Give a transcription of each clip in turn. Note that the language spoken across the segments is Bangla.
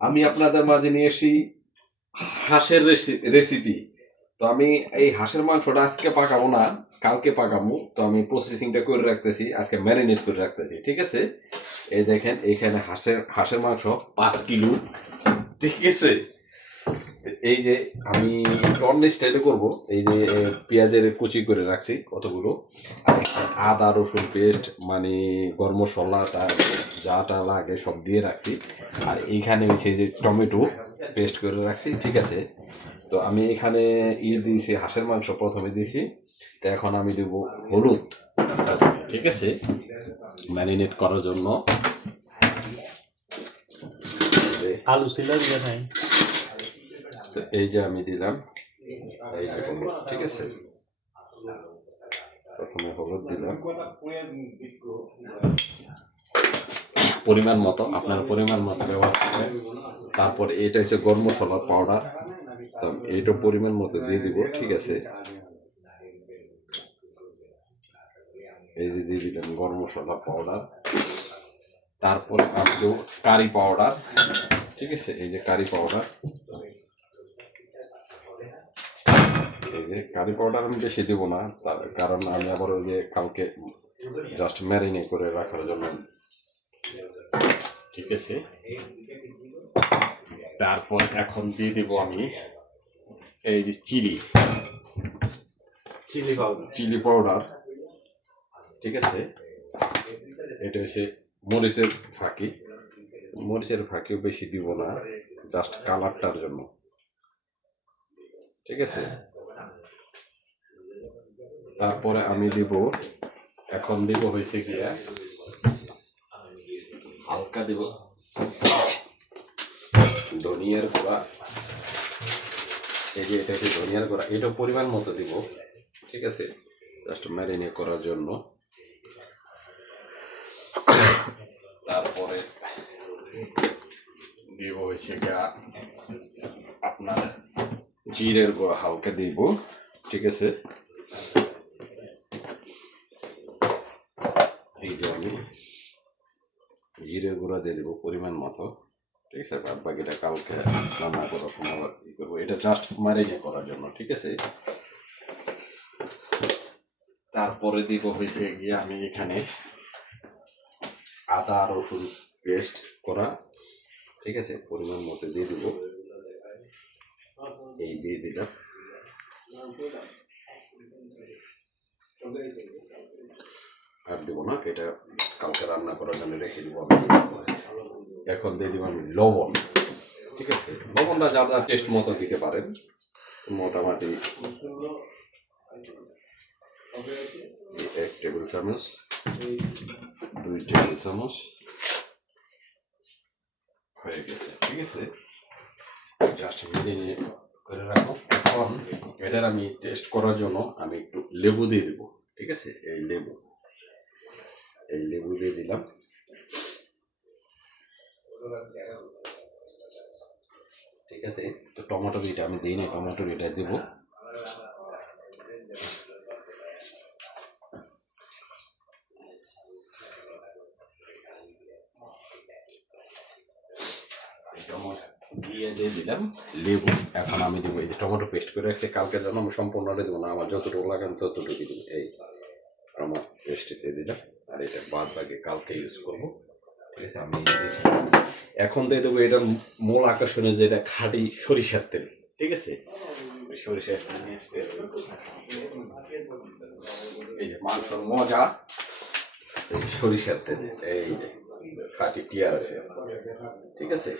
আমি আপনাদের মাঝে নিয়ে এসি হাঁসের রেসিপি। তো আমি এই হাঁসের মাংসটা আজকে পাকাবো না, কালকে পাকাবো। তো আমি প্রসেসিংটা করে রাখতেছি, আজকে ম্যারিনেট করে রাখতেছি, ঠিক আছে। এই দেখেন এইখানে হাঁসের মাংস 5 কিলো, ঠিক আছে। এই যে আমি অন্য স্টাইলে করবো, এই যে পেঁয়াজের কুচি করে রাখছি কতগুলো, আর আদা রসুন পেস্ট মানে গরম মশলাটা যাটা লাগে সব দিয়ে রাখছি, আর এইখানে হচ্ছে যে টমেটো পেস্ট করে রাখছি, ঠিক আছে। তো আমি এখানে দিয়েছি হাঁসের মাংস প্রথমে দিয়েছি, তো এখন আমি দেব হলুদ, ঠিক আছে, ম্যারিনেট করার জন্য। আলু ছিল নাই, তো এই যে আমি দিলাম এই যে হলুদ, ঠিক আছে। প্রথমে হলুদ দিলাম পরিমাণ মতো, আপনার পরিমাণ মতো ব্যবহার করবেন। তারপর এটা হচ্ছে গরম মশলা পাউডার, তো এইটা পরিমাণ মতো দিয়ে দিব, ঠিক আছে। এই যে দিয়ে দিলাম গরম মশলা পাউডার। তারপরে আমি দেবো কারি পাউডার, ঠিক আছে। এই যে কারি পাউডার, এই যে কারি পাউডার আমি বেশি দেবো না, তার কারণ আমি আবার ওই যে কালকে জাস্ট ম্যারিনেট করে রাখার জন্য, ঠিক আছে। তারপর এখন দিয়ে দেবো আমি এই যে চিলি পাউডার, ঠিক আছে। এটা হচ্ছে মরিচের ফাঁকিও বেশি দিব না, জাস্ট কালারটার জন্য, ঠিক আছে। তারপরে আমি এখন দিব হয়েছে গিয়া হালকা দিব ধনিয়ার গুঁড়া। এই যে এটা হচ্ছে ধনিয়ার গুঁড়া, এটা পরিমাণ মতো দিব, ঠিক আছে, জাস্ট ম্যারিনেট করার জন্য। তারপরে দিব হয়েছে গিয়া আপনার জিরের গুঁড়া হালকা দিব, ঠিক আছে। এই যে আমি জিরের গুঁড়া দিয়ে দেবো পরিমাণ মতো, ঠিক আছে। বাদ বাকিটা কালকে রান্না করার সময় আবার ই করবো, এটা জাস্ট ম্যারিনেট করার জন্য, ঠিক আছে। তারপরে দিব হয়েছে গিয়ে আমি এখানে আদা রসুন পেস্ট করা, ঠিক আছে, পরিমাণ মতো দিয়ে দিব। এই দিয়ে দিলাম। আর দেবো না, এটা কালকে রান্না করার জন্য রেখে দিব আমি। এখন দিয়ে দিব আমি লবণ, ঠিক আছে। লবণটা যা যা টেস্ট মতো দিতে পারেন, মোটামুটি 1 টেবিল চামচ, 2 টেবিল চামচ হয়ে গেছে, ঠিক আছে। জাস্ট মিলিয়ে করে রাখো। এখন এটার আমি টেস্ট করার জন্য আমি একটু লেবু দিয়ে দেবো, ঠিক আছে। এই লেবু দিয়ে দিলাম। ঠিক আছে। তো টমেটো এটা আমি দিই না, টমেটো এটা দেবো। দিয়ে দিলাম লেবু। এখন আমি দেবো এই যে টমেটো পেস্ট করে রাখছি কালকে, যেন আমি সম্পূর্ণটা দেবো না, আমার যতটুকু লাগে আমি ততটুকু দিব। এই টমেটো পেস্ট দিয়ে দিলাম, আর এটা বাদ বাকি কালকে ইউজ করবো, ঠিক আছে। আমি এখন দিয়ে দেবো এটা মূল আকর্ষণীয় যে এটা খাঁটি সরিষার তেল, ঠিক আছে। সরিষার তেল নিয়ে আসতে এই যে মাংসর মজা, সরিষার তেল, এই যে খাঁটি টিয়ার আছে, ঠিক আছে।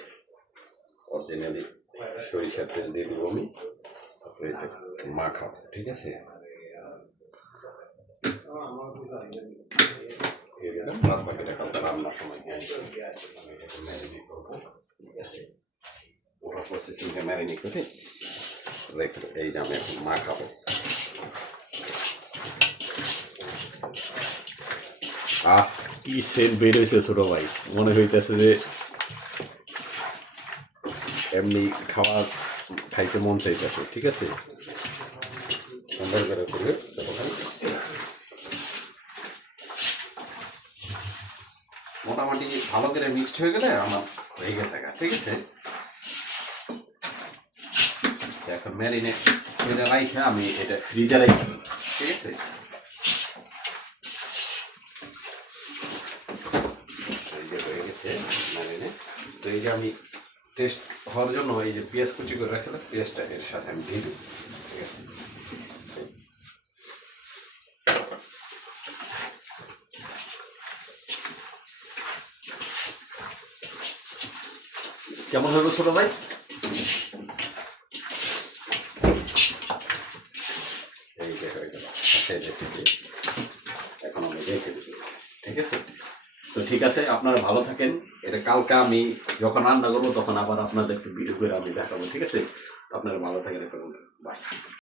অরিজিনালি সরিষার তেল দিয়ে দেবো আমি, তারপরে এটা মাখাবো, ঠিক আছে। বাদ বাকিটা কালকে রান্নার সময় ম্যারিনেট করবো, ঠিক আছে। পুরো প্রসেসিংটা ম্যারিনেট করে রেখে এই যে আমি এখন মাখাবো। কি সেন্ট বের হয়েছে ছোট ভাই, মনে হইতেছে যে এমনি খাইতে মন চাইতেছে, ঠিক আছে। সুন্দর করে করবে মোটামুটি ভালো করে মিক্সড হয়ে গেলে আমার হয়ে গেছে, ঠিক আছে। ম্যারিনেট করে রাখে আমি এটা ফ্রিজে রাখি, ঠিক আছে? এই যে হয়ে গেছে ম্যারিনেট। তো এই যে আমি টেস্ট হওয়ার জন্য এই যে পেঁয়াজ কুচি করে রাখছিলাম, পেঁয়াজটা এর সাথে আমি দিয়ে দেবো, ঠিক আছে? কেমন হবে ছোট ভাই? এই যে হয়ে গেল হাঁসের রেসিপি। এখন আমি রেখে দেবো, ঠিক আছে? তো ঠিক আছে, আপনারা ভালো থাকেন। এটা কালকে আমি যখন রান্না করবো তখন আবার আপনাদেরকে ভিডিও করে আমি দেখাবো, ঠিক আছে? আপনারা ভালো থাকেন, এখন বাই।